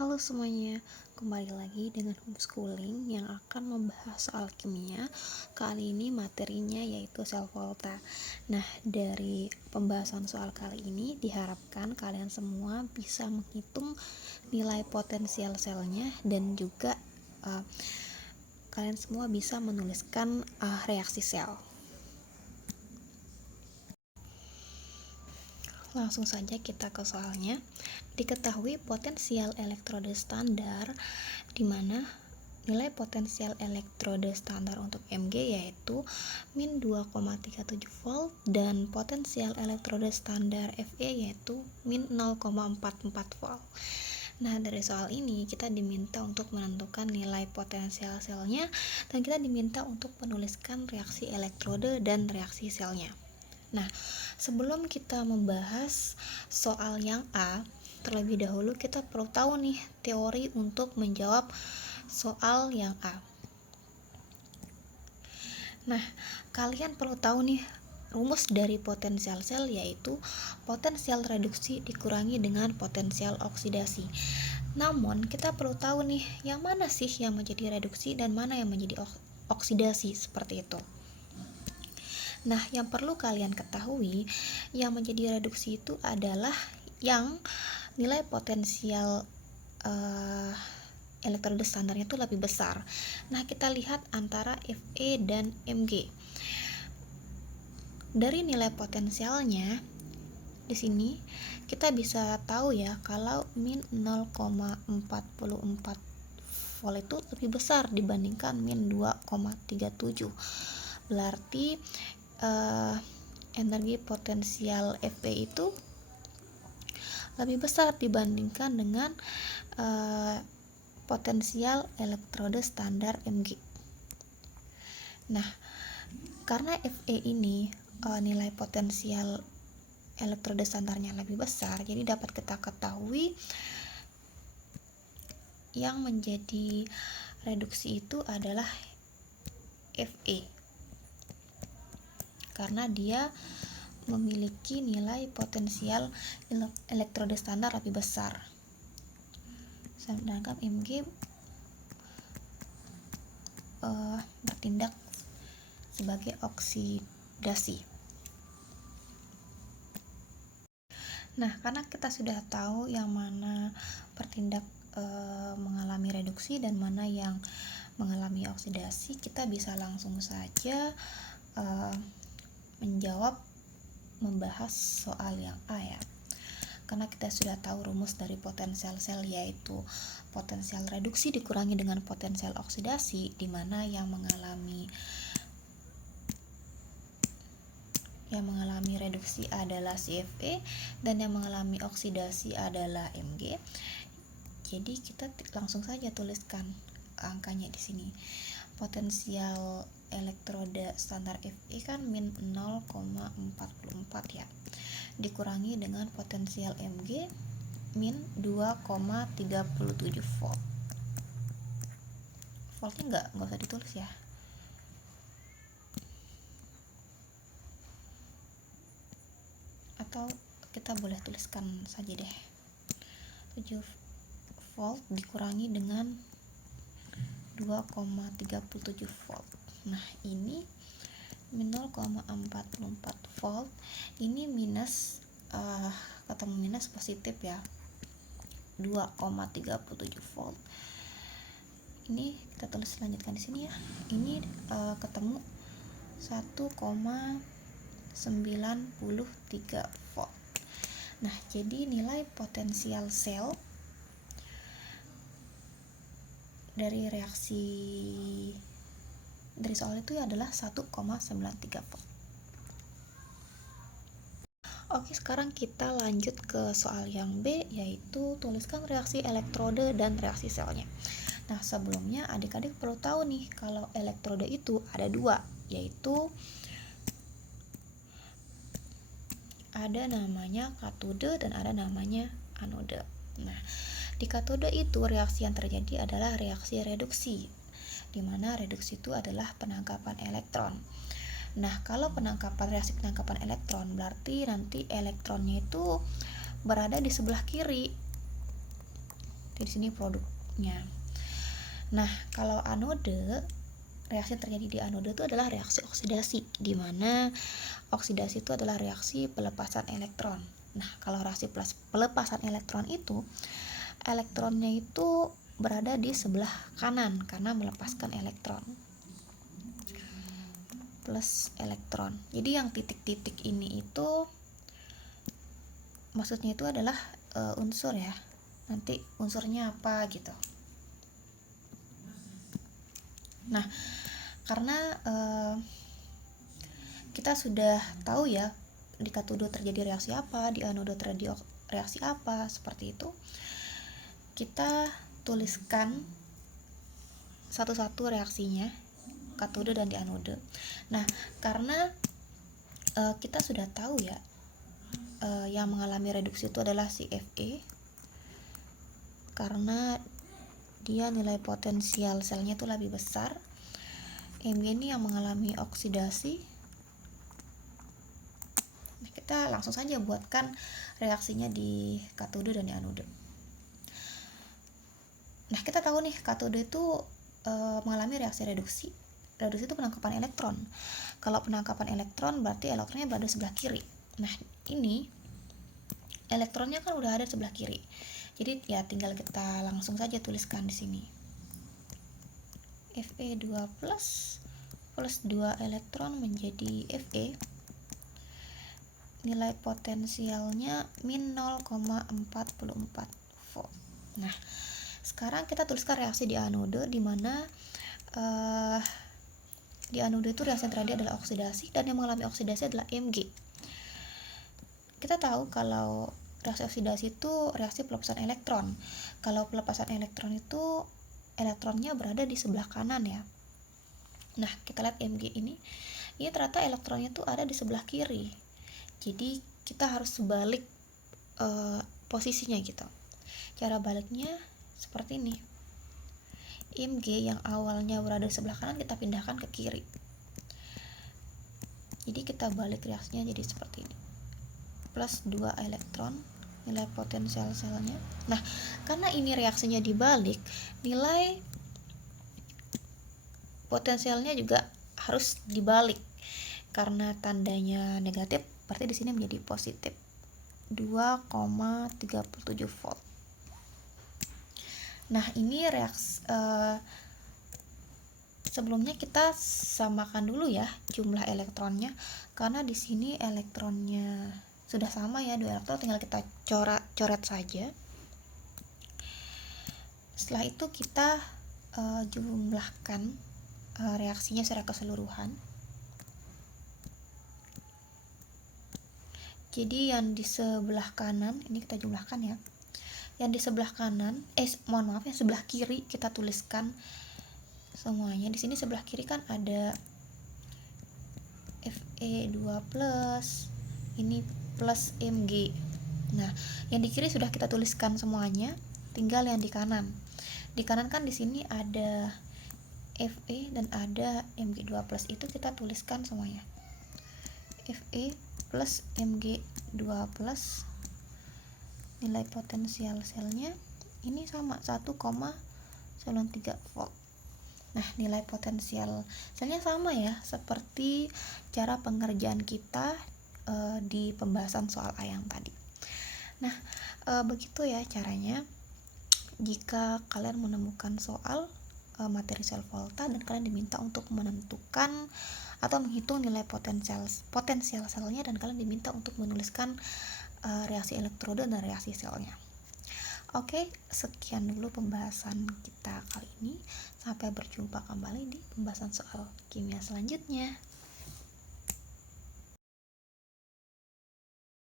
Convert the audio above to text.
Halo semuanya, kembali lagi dengan homeschooling yang akan membahas soal kimia. Kali ini materinya yaitu sel volta. Nah, dari pembahasan soal kali ini diharapkan kalian semua bisa menghitung nilai potensial selnya dan juga kalian semua bisa menuliskan reaksi sel. Langsung saja kita ke soalnya. Diketahui potensial elektroda standar, di mana nilai potensial elektroda standar untuk Mg yaitu min 2,37 volt dan potensial elektroda standar Fe yaitu min 0,44 volt. Nah, dari soal ini kita diminta untuk menentukan nilai potensial selnya dan kita diminta untuk menuliskan reaksi elektroda dan reaksi selnya. Nah, sebelum kita membahas soal yang A, terlebih dahulu kita perlu tahu nih teori untuk menjawab soal yang A. Nah, kalian perlu tahu nih rumus dari potensial sel, yaitu potensial reduksi dikurangi dengan potensial oksidasi. Namun, kita perlu tahu nih yang mana sih yang menjadi reduksi dan mana yang menjadi oksidasi, seperti itu. Nah, yang perlu kalian ketahui, yang menjadi reduksi itu adalah yang nilai potensial elektroda standarnya itu lebih besar. Nah, kita lihat antara Fe dan Mg. Dari nilai potensialnya di sini kita bisa tahu ya kalau min 0,44 volt itu lebih besar dibandingkan min 2,37. Berarti energi potensial Fe itu lebih besar dibandingkan dengan potensial elektroda standar Mg. Nah, karena Fe ini nilai potensial elektroda standarnya lebih besar, jadi dapat kita ketahui yang menjadi reduksi itu adalah Fe, karena dia memiliki nilai potensial elektroda standar lebih besar, sedangkan Mg bertindak sebagai oksidasi. Nah, karena kita sudah tahu yang mana bertindak mengalami reduksi dan mana yang mengalami oksidasi, kita bisa langsung saja membahas soal yang A ya. Karena kita sudah tahu rumus dari potensial sel, yaitu potensial reduksi dikurangi dengan potensial oksidasi, di mana yang mengalami reduksi adalah Fe dan yang mengalami oksidasi adalah Mg. Jadi kita langsung saja tuliskan angkanya di sini. Potensial elektroda standar Fe kan min 0,44 ya, dikurangi dengan potensial Mg min 2,37 volt. Voltnya nggak usah ditulis ya. Atau kita boleh tuliskan saja deh, 7 volt dikurangi dengan 2,37 volt. Nah, ini min 0,44 volt, ini minus ketemu minus positif ya, 2,37 volt. Ini kita tulis lanjutkan di sini ya. Ini ketemu 1,93 volt. Nah, jadi nilai potensial sel dari reaksi dari soal itu adalah 1,93 volt. Oke, sekarang kita lanjut ke soal yang B, yaitu tuliskan reaksi elektroda dan reaksi selnya. Nah, sebelumnya adik-adik perlu tahu nih kalau elektroda itu ada dua, yaitu ada namanya katode dan ada namanya anode. Nah, di katode itu reaksi yang terjadi adalah reaksi reduksi, di mana reduksi itu adalah penangkapan elektron. Nah, kalau reaksi penangkapan elektron berarti nanti elektronnya itu berada di sebelah kiri. Di sini produknya. Nah, kalau anode, reaksi yang terjadi di anode itu adalah reaksi oksidasi, di mana oksidasi itu adalah reaksi pelepasan elektron. Nah, kalau reaksi pelepasan elektron itu, elektronnya itu berada di sebelah kanan karena melepaskan elektron. Plus elektron. Jadi yang titik-titik ini itu maksudnya itu adalah unsur ya. Nanti unsurnya apa gitu. Nah, karena kita sudah tahu ya di katode terjadi reaksi apa, di anode terjadi reaksi apa, seperti itu. Kita tuliskan satu-satu reaksinya, katode dan di anode. Nah, karena kita sudah tahu ya, yang mengalami reduksi itu adalah si Fe, karena dia nilai potensial selnya itu lebih besar. Mg ini yang mengalami oksidasi. Nah, kita langsung saja buatkan reaksinya di katode dan di anode. Nah, kita tahu nih katode itu mengalami reaksi reduksi. Reduksi itu penangkapan elektron. Kalau penangkapan elektron berarti elektronnya berada sebelah kiri. Nah, ini elektronnya kan udah ada sebelah kiri. Jadi ya tinggal kita langsung saja tuliskan di sini. Fe2 plus 2 elektron menjadi Fe. Nilai potensialnya min 0,44 volt. Nah, sekarang kita tuliskan reaksi di anode, di mana di anode itu reaksi yang terjadi adalah oksidasi, dan yang mengalami oksidasi adalah Mg. Kita tahu kalau reaksi oksidasi itu reaksi pelepasan elektron. Kalau pelepasan elektron itu elektronnya berada di sebelah kanan ya. Nah, kita lihat Mg ini ternyata elektronnya itu ada di sebelah kiri. Jadi kita harus sebalik posisinya gitu. Cara baliknya seperti ini. Mg yang awalnya berada di sebelah kanan kita pindahkan ke kiri. Jadi kita balik reaksinya jadi seperti ini. Plus 2 elektron, nilai potensial selnya. Nah, karena ini reaksinya dibalik, nilai potensialnya juga harus dibalik. Karena tandanya negatif, berarti di sini menjadi positif. 2,37 volt. Nah, ini reaksi sebelumnya kita samakan dulu ya jumlah elektronnya, karena di sini elektronnya sudah sama ya, 2 elektron, tinggal kita coret saja. Setelah itu kita jumlahkan reaksinya secara keseluruhan. Jadi yang di sebelah kanan ini kita jumlahkan ya. Yang di sebelah kanan, yang sebelah kiri kita tuliskan semuanya. Di sini sebelah kiri kan ada Fe2+, ini plus Mg. Nah, yang di kiri sudah kita tuliskan semuanya, tinggal yang di kanan. Di kanan kan di sini ada Fe dan ada Mg2+, itu kita tuliskan semuanya. Fe plus Mg2+, nilai potensial selnya ini sama 1,93 volt. Nah, nilai potensial selnya sama ya, seperti cara pengerjaan kita di pembahasan soal A yang tadi. Nah, begitu ya caranya. Jika kalian menemukan soal materi sel volta dan kalian diminta untuk menentukan atau menghitung nilai potensial selnya, dan kalian diminta untuk menuliskan reaksi elektroda dan reaksi selnya. Oke, sekian dulu pembahasan kita kali ini. Sampai berjumpa kembali di pembahasan soal kimia selanjutnya.